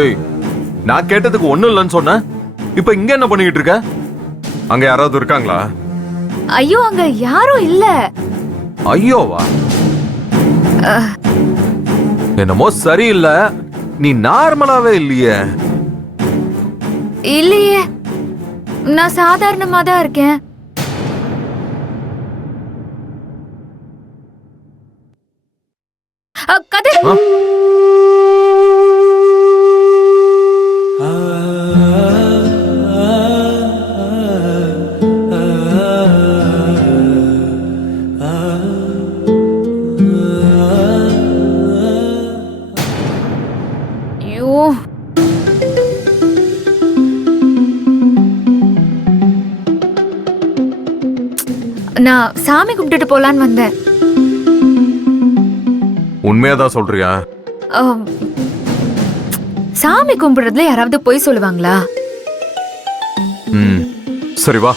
ஏய், நான் கேட்டதுக்கு ஒண்ணும் இல்லைன்னு சொன்ன. இப்ப இங்க என்ன பண்ணிக்கிட்டு இருக்க? அங்க யாராவது இருக்காங்களா? ஐயோ அங்க யாரும் இல்ல. ஐயோவா? என்னமோ சரியில்லை. நீ நார்மலாவே இல்லையே. இல்லையே, நான் சாதாரணமா தான் இருக்கேன். கதிர், ஆ? ஐயோ நான் சாமி கும்பிட்டுட்டு போலான்னு வந்தேன். உண்மையாதான் சொல்றியா? ஆம், சாமி கும்பிடுறதுல யாராவது பொய் சொல்லுவாங்களா? ம், சரி வா.